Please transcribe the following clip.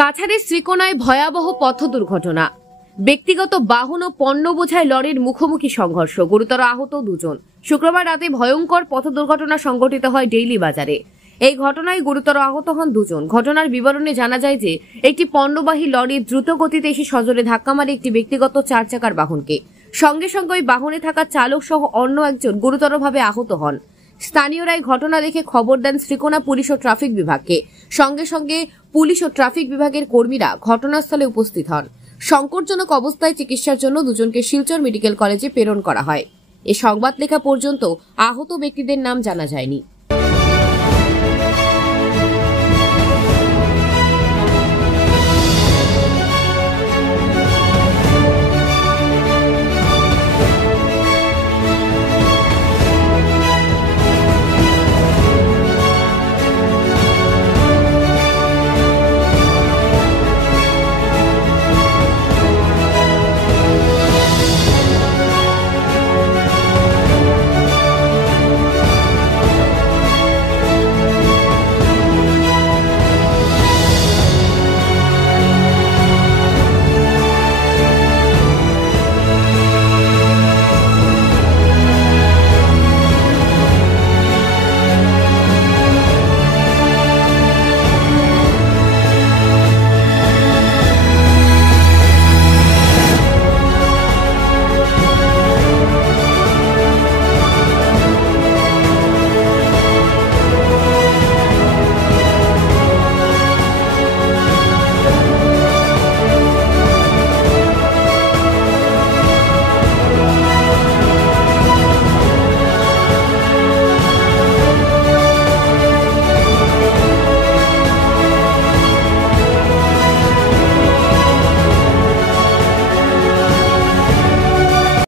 কাছাড়ের শ্রীকোনায় ভয়াবহ পথ দুর্ঘটনা। ব্যক্তিগত বাহন ও পণ্য বোঝাই লরির মুখোমুখি সংঘর্ষ, গুরুতর আহত দুজন। শুক্রবার রাতে ভয়ঙ্কর পথ দুর্ঘটনা সংঘটিত হয় ডেইলি বাজারে। এই ঘটনায় গুরুতর আহত হন দুজন। ঘটনার বিবরণে জানা যায় যে একটি পণ্যবাহী লরি দ্রুত গতিতে এসে সজোরে ধাক্কা মারে একটি ব্যক্তিগত 4 চাকার বাহনকে। সঙ্গে সঙ্গে ওই বাহনে থাকা চালক সহ অন্য একজন গুরুতরভাবে আহত হন। স্থানীয়রাই ঘটনা দেখে খবর দেন শ্রীকোনা পুলিশ ও ট্রাফিক বিভাগকে। সঙ্গে সঙ্গে পুলিশ ও ট্রাফিক বিভাগের কর্মীরা ঘটনাস্থলে উপস্থিত হন। সংকটজনক অবস্থায় চিকিৎসার জন্য দুজনকে শিলচর মেডিকেল কলেজে প্রেরণ করা হয়। এ সংবাদ লেখা পর্যন্ত আহত ব্যক্তিদের নাম জানা যায়নি।